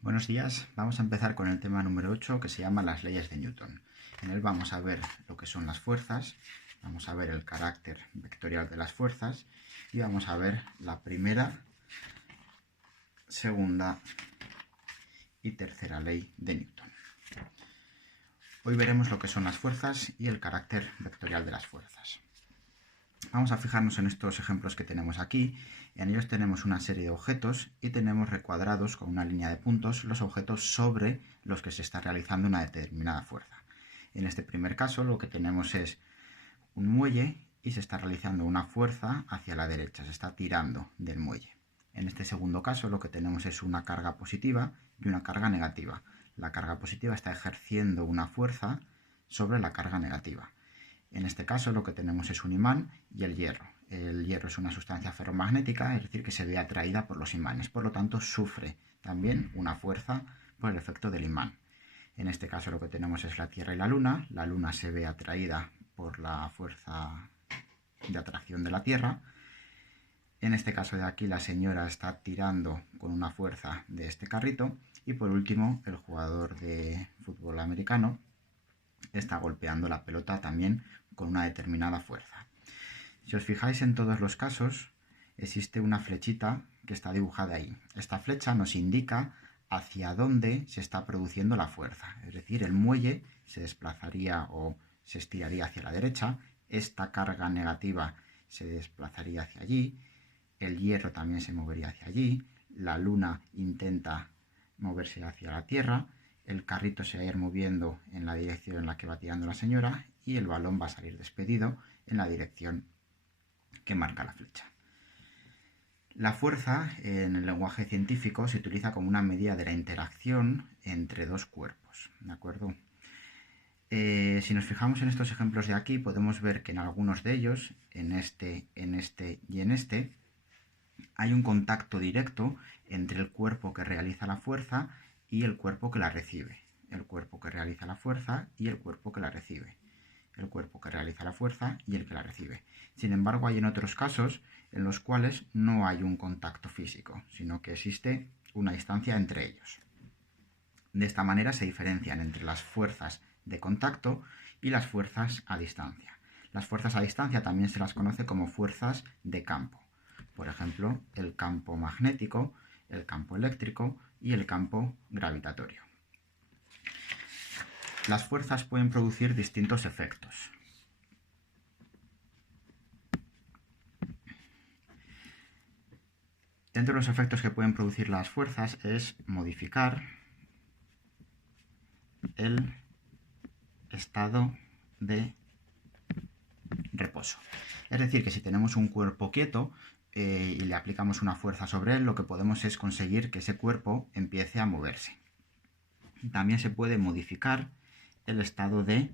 Buenos días, vamos a empezar con el tema número 8 que se llama las leyes de Newton. En él vamos a ver lo que son las fuerzas, vamos a ver el carácter vectorial de las fuerzas y vamos a ver la primera, segunda y tercera ley de Newton. Hoy veremos lo que son las fuerzas y el carácter vectorial de las fuerzas. Vamos a fijarnos en estos ejemplos que tenemos aquí. En ellos tenemos una serie de objetos y tenemos recuadrados con una línea de puntos los objetos sobre los que se está realizando una determinada fuerza. En este primer caso lo que tenemos es un muelle y se está realizando una fuerza hacia la derecha, se está tirando del muelle. En este segundo caso lo que tenemos es una carga positiva y una carga negativa. La carga positiva está ejerciendo una fuerza sobre la carga negativa. En este caso lo que tenemos es un imán y el hierro. El hierro es una sustancia ferromagnética, es decir, que se ve atraída por los imanes, por lo tanto sufre también una fuerza por el efecto del imán. En este caso lo que tenemos es la Tierra y la Luna se ve atraída por la fuerza de atracción de la Tierra. En este caso de aquí la señora está tirando con una fuerza de este carrito y por último el jugador de fútbol americano está golpeando la pelota también con una determinada fuerza. Si os fijáis en todos los casos, existe una flechita que está dibujada ahí. Esta flecha nos indica hacia dónde se está produciendo la fuerza. Es decir, el muelle se desplazaría o se estiraría hacia la derecha, esta carga negativa se desplazaría hacia allí, el hierro también se movería hacia allí, la luna intenta moverse hacia la Tierra, el carrito se va a ir moviendo en la dirección en la que va tirando la señora y el balón va a salir despedido en la dirección que marca la flecha. La fuerza en el lenguaje científico se utiliza como una medida de la interacción entre dos cuerpos, ¿de acuerdo? Si nos fijamos en estos ejemplos de aquí, podemos ver que en algunos de ellos, en este y en este, hay un contacto directo entre el cuerpo que realiza la fuerza y el cuerpo que la recibe. El cuerpo que realiza la fuerza y el cuerpo que la recibe. El cuerpo que realiza la fuerza y el que la recibe. Sin embargo, hay en otros casos en los cuales no hay un contacto físico, sino que existe una distancia entre ellos. De esta manera se diferencian entre las fuerzas de contacto y las fuerzas a distancia. Las fuerzas a distancia también se las conoce como fuerzas de campo. Por ejemplo, el campo magnético, el campo eléctrico y el campo gravitatorio. Las fuerzas pueden producir distintos efectos. Dentro de los efectos que pueden producir las fuerzas es modificar el estado de reposo. Es decir, que si tenemos un cuerpo quieto y le aplicamos una fuerza sobre él, lo que podemos es conseguir que ese cuerpo empiece a moverse. También se puede modificar el estado de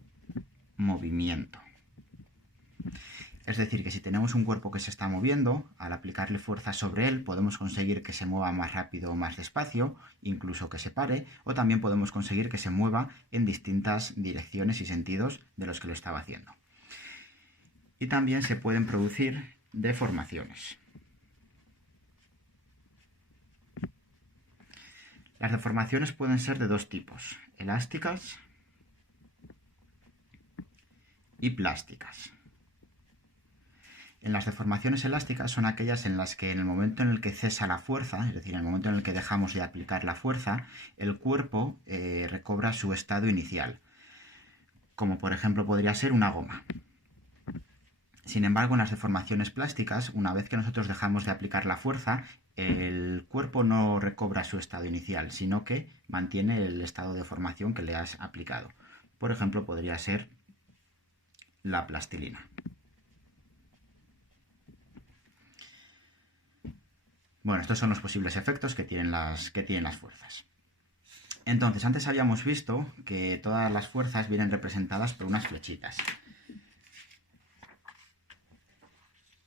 movimiento. Es decir, que si tenemos un cuerpo que se está moviendo, al aplicarle fuerza sobre él podemos conseguir que se mueva más rápido o más despacio, incluso que se pare, o también podemos conseguir que se mueva en distintas direcciones y sentidos de los que lo estaba haciendo. Y también se pueden producir deformaciones. Las deformaciones pueden ser de dos tipos, elásticas y plásticas. En las deformaciones elásticas son aquellas en las que en el momento en el que cesa la fuerza, es decir, en el momento en el que dejamos de aplicar la fuerza, el cuerpo recobra su estado inicial, como por ejemplo podría ser una goma. Sin embargo, en las deformaciones plásticas, una vez que nosotros dejamos de aplicar la fuerza, el cuerpo no recobra su estado inicial, sino que mantiene el estado de deformación que le has aplicado. Por ejemplo, podría ser la plastilina. Bueno, estos son los posibles efectos que tienen las fuerzas. Entonces, antes habíamos visto que todas las fuerzas vienen representadas por unas flechitas.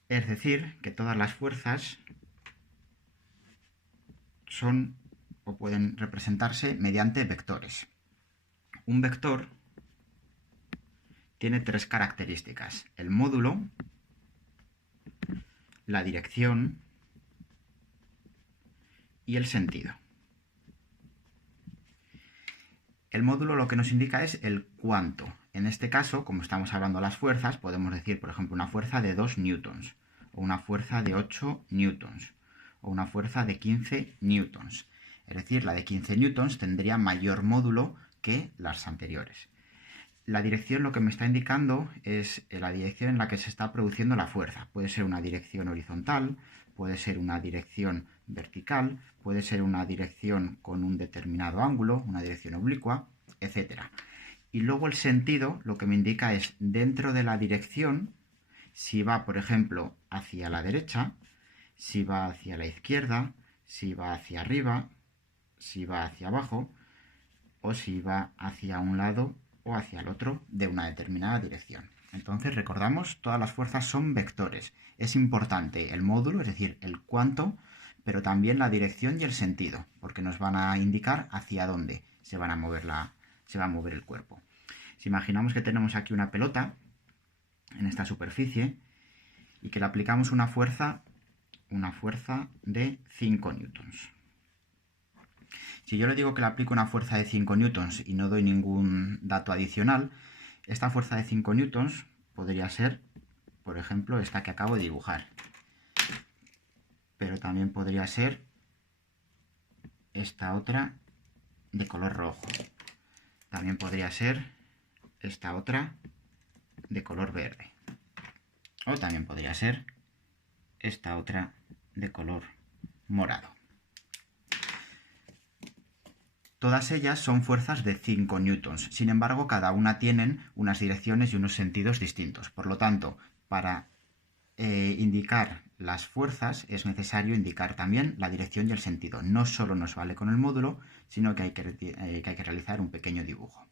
Es decir, que todas las fuerzas son o pueden representarse mediante vectores. Un vector tiene tres características: el módulo, la dirección y el sentido. El módulo lo que nos indica es el cuánto. En este caso, como estamos hablando de las fuerzas, podemos decir, por ejemplo, una fuerza de 2 newtons, o una fuerza de 8 newtons, o una fuerza de 15 newtons. Es decir, la de 15 newtons tendría mayor módulo que las anteriores. La dirección lo que me está indicando es la dirección en la que se está produciendo la fuerza. Puede ser una dirección horizontal, puede ser una dirección vertical, puede ser una dirección con un determinado ángulo, una dirección oblicua, etc. Y luego el sentido lo que me indica es dentro de la dirección, si va, por ejemplo, hacia la derecha, si va hacia la izquierda, si va hacia arriba, si va hacia abajo, o si va hacia un lado o hacia el otro de una determinada dirección. Entonces recordamos, todas las fuerzas son vectores. Es importante el módulo, es decir, el cuánto, pero también la dirección y el sentido, porque nos van a indicar hacia dónde se va a mover el cuerpo. Si imaginamos que tenemos aquí una pelota en esta superficie y que le aplicamos una fuerza de 5 newtons. Si yo le digo que le aplico una fuerza de 5 newtons y no doy ningún dato adicional, esta fuerza de 5 newtons podría ser, por ejemplo, esta que acabo de dibujar. Pero también podría ser esta otra de color rojo. También podría ser esta otra de color verde. O también podría ser esta otra de color morado. Todas ellas son fuerzas de 5 newtons, sin embargo cada una tienen unas direcciones y unos sentidos distintos. Por lo tanto, para indicar las fuerzas es necesario indicar también la dirección y el sentido. No solo nos vale con el módulo, sino que hay que realizar un pequeño dibujo.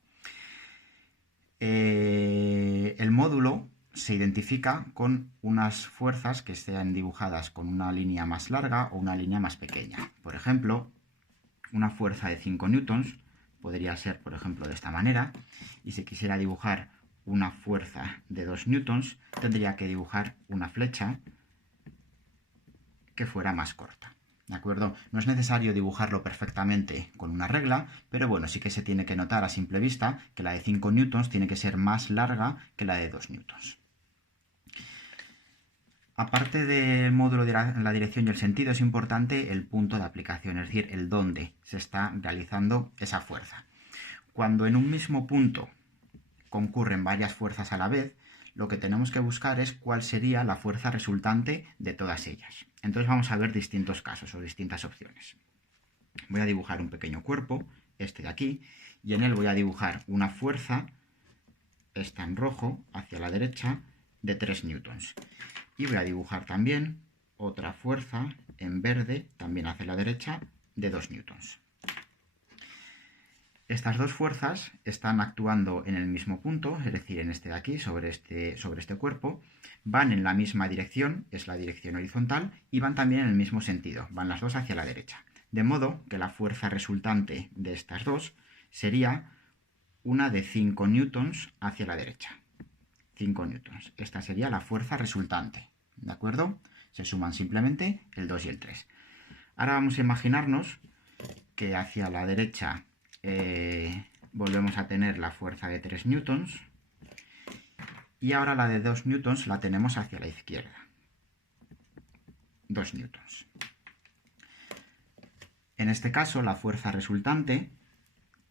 El módulo se identifica con unas fuerzas que sean dibujadas con una línea más larga o una línea más pequeña. Por ejemplo, una fuerza de 5 newtons podría ser, por ejemplo, de esta manera, y si quisiera dibujar una fuerza de 2 newtons, tendría que dibujar una flecha que fuera más corta. ¿De acuerdo? No es necesario dibujarlo perfectamente con una regla, pero bueno, sí que se tiene que notar a simple vista que la de 5 newtons tiene que ser más larga que la de 2 newtons. Aparte del módulo de la dirección y el sentido, es importante el punto de aplicación, es decir, el dónde se está realizando esa fuerza. Cuando en un mismo punto concurren varias fuerzas a la vez, lo que tenemos que buscar es cuál sería la fuerza resultante de todas ellas. Entonces vamos a ver distintos casos o distintas opciones. Voy a dibujar un pequeño cuerpo, este de aquí, y en él voy a dibujar una fuerza, esta en rojo, hacia la derecha, de 3 newtons. Y voy a dibujar también otra fuerza en verde, también hacia la derecha, de 2 newtons. Estas dos fuerzas están actuando en el mismo punto, es decir, en este de aquí, sobre este cuerpo, van en la misma dirección, es la dirección horizontal, y van también en el mismo sentido, van las dos hacia la derecha. De modo que la fuerza resultante de estas dos sería una de 5 newtons hacia la derecha. 5 newtons. Esta sería la fuerza resultante, ¿de acuerdo? Se suman simplemente el 2 y el 3. Ahora vamos a imaginarnos que hacia la derecha volvemos a tener la fuerza de 3 newtons y ahora la de 2 newtons la tenemos hacia la izquierda. 2 newtons. En este caso, la fuerza resultante,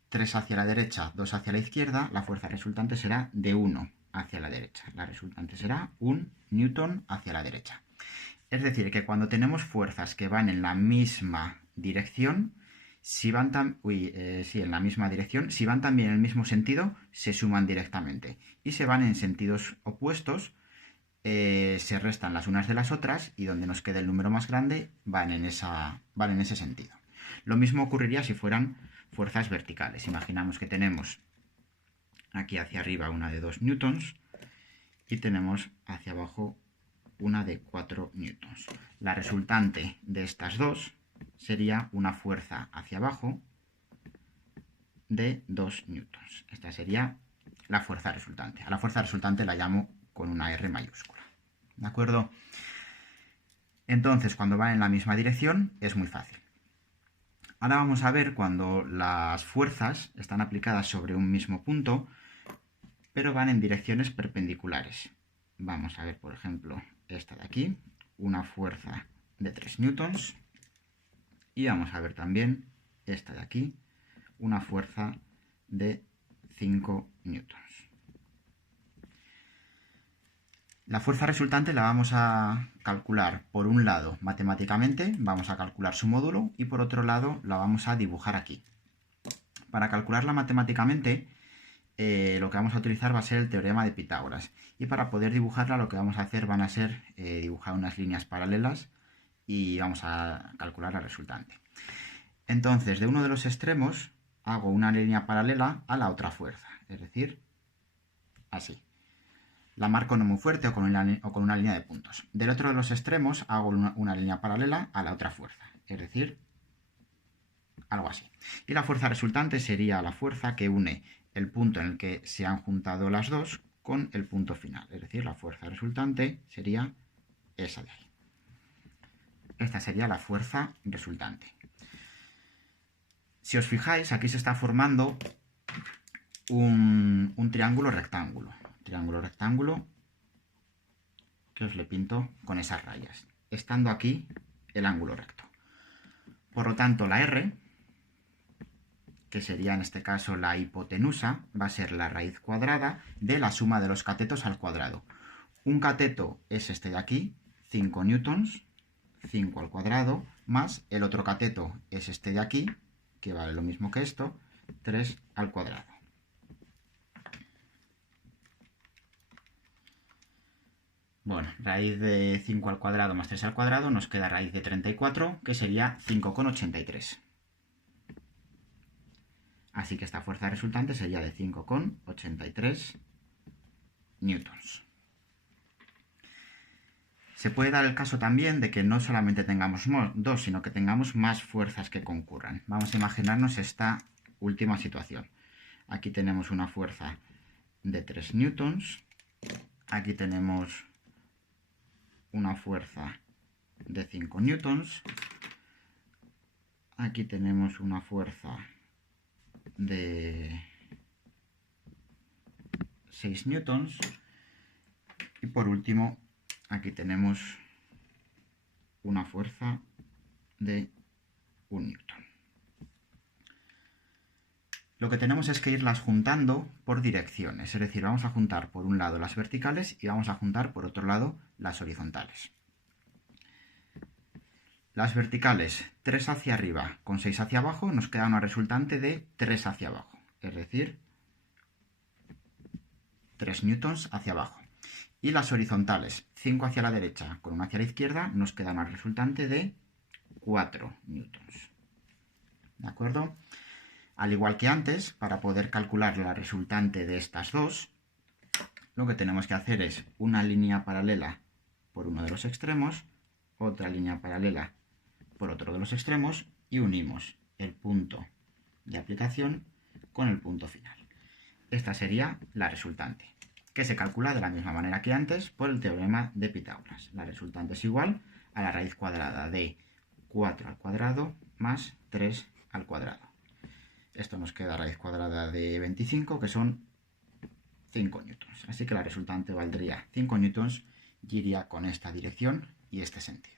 3 hacia la derecha, 2 hacia la izquierda, la fuerza resultante será de 1 hacia la derecha. La resultante será 1 newton hacia la derecha. Es decir, que cuando tenemos fuerzas que van en la misma dirección, si van en la misma dirección, si van también en el mismo sentido, se suman directamente. Y si van en sentidos opuestos, se restan las unas de las otras y donde nos quede el número más grande van en ese sentido. Lo mismo ocurriría si fueran fuerzas verticales. Imaginamos que tenemos aquí hacia arriba una de 2 newtons y tenemos hacia abajo una de 4 newtons. La resultante de estas dos sería una fuerza hacia abajo de 2 newtons. Esta sería la fuerza resultante. A la fuerza resultante la llamo con una R mayúscula. ¿De acuerdo? Entonces, cuando van en la misma dirección, es muy fácil. Ahora vamos a ver cuando las fuerzas están aplicadas sobre un mismo punto, pero van en direcciones perpendiculares. Vamos a ver, por ejemplo, esta de aquí, una fuerza de 3 newtons. Y vamos a ver también esta de aquí, una fuerza de 5 newtons. La fuerza resultante la vamos a calcular, por un lado, matemáticamente, vamos a calcular su módulo, y por otro lado la vamos a dibujar aquí. Para calcularla matemáticamente, lo que vamos a utilizar va a ser el teorema de Pitágoras. Y para poder dibujarla lo que vamos a hacer van a ser dibujar unas líneas paralelas y vamos a calcular la resultante. Entonces, de uno de los extremos hago una línea paralela a la otra fuerza, es decir, así. La marco no muy fuerte o con una línea de puntos. Del otro de los extremos hago una línea paralela a la otra fuerza, es decir, algo así. Y la fuerza resultante sería la fuerza que une el punto en el que se han juntado las dos con el punto final. Es decir, la fuerza resultante sería esa de ahí. Esta sería la fuerza resultante. Si os fijáis, aquí se está formando un triángulo rectángulo. Triángulo rectángulo que os le pinto con esas rayas, estando aquí el ángulo recto. Por lo tanto, la R, que sería en este caso la hipotenusa, va a ser la raíz cuadrada de la suma de los catetos al cuadrado. Un cateto es este de aquí, 5 newtons, 5 al cuadrado, más el otro cateto es este de aquí, que vale lo mismo que esto, 3 al cuadrado. Bueno, raíz de 5 al cuadrado más 3 al cuadrado nos queda raíz de 34, que sería 5,83. Así que esta fuerza resultante sería de 5,83 newtons. Se puede dar el caso también de que no solamente tengamos dos, sino que tengamos más fuerzas que concurran. Vamos a imaginarnos esta última situación. Aquí tenemos una fuerza de 3 newtons. Aquí tenemos una fuerza de 5 newtons. Aquí tenemos una fuerza de 6 newtons. Y por último, aquí tenemos una fuerza de 1 newton. Lo que tenemos es que irlas juntando por direcciones, es decir, vamos a juntar por un lado las verticales y vamos a juntar por otro lado las horizontales. Las verticales 3 hacia arriba con 6 hacia abajo nos queda una resultante de 3 hacia abajo, es decir, 3 newtons hacia abajo. Y las horizontales 5 hacia la derecha con 1 hacia la izquierda nos queda una resultante de 4 newtons. ¿De acuerdo? Al igual que antes, para poder calcular la resultante de estas dos, lo que tenemos que hacer es una línea paralela por uno de los extremos, otra línea paralela por otro de los extremos y unimos el punto de aplicación con el punto final. Esta sería la resultante, que se calcula de la misma manera que antes por el teorema de Pitágoras. La resultante es igual a la raíz cuadrada de 4 al cuadrado más 3 al cuadrado. Esto nos queda raíz cuadrada de 25, que son 5 newtons. Así que la resultante valdría 5 newtons y iría con esta dirección y este sentido.